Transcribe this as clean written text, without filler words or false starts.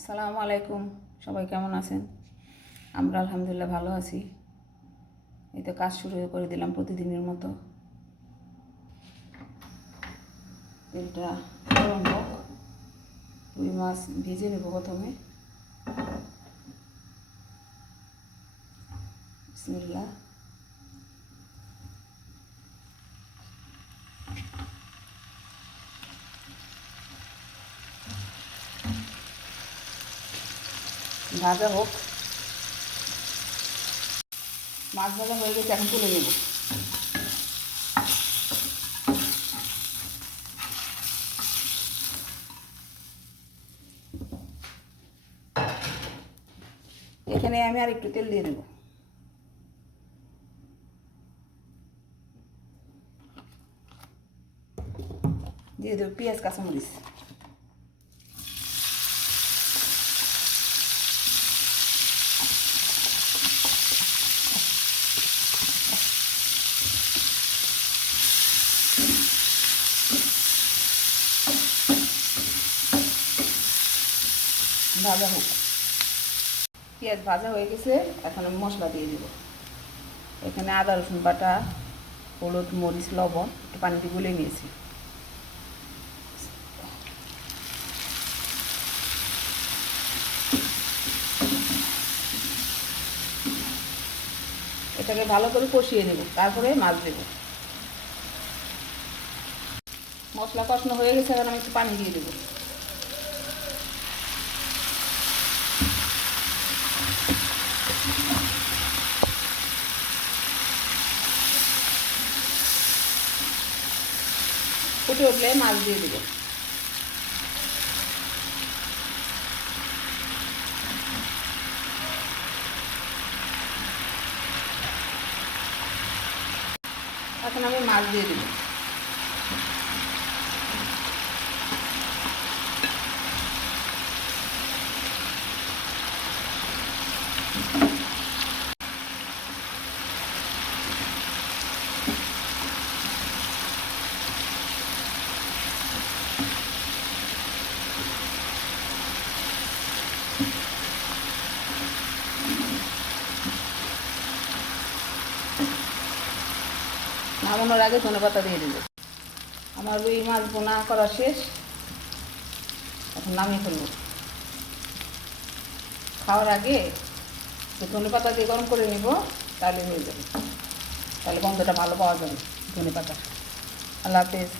আসসালামু আলাইকুম। সবাই কেমন আছেন? আমরা আলহামদুলিল্লাহ ভালো আছি। এই তো কাজ শুরু করে দিলাম প্রতিদিনের মতো। তেলটা গরম হোক। রুই মাছ ভেজে নেব প্রথমে। বিসমিল্লাহ। ভাজা হোক। মাছ ভাজা হয়ে গেছে, এখন তুলে নেব। এখানে আমি আর একটু তেল দিয়ে দেব। দিয়ে দেব পেঁয়াজ কাঁচামরিচ। ভাজা হোক। পেঁয়াজ ভাজা হয়ে গেছে, এখন আমি মশলা দিয়ে দেব। এখানে আদা রসুন বাটা, হলুদ মরিচ লবণ একটু পানিতে গুলে নিয়েছি। এটাকে ভালো করে কষিয়ে দেব, তারপরে মাছ দেব। মশলা কষানো হয়ে গেছে, এখন আমি একটু পানি দিয়ে দেবো। ফুটে উঠলে মাছ দিয়ে দেবো। এখন আমি মাছ দিয়ে দেবো। নামানোর আগে ধনেপাতা দিয়ে দেবো। আমার রুই মাছ বোনা করা শেষ, এখন নামিয়ে ফেলবো। খাওয়ার আগে ধনেপাতা দিয়ে গরম করে নেব, তাহলে হয়ে যাবে। তাহলে গন্ধটা ভালো পাওয়া যাবে ধনেপাতা। আল্লাহ হাফেজ।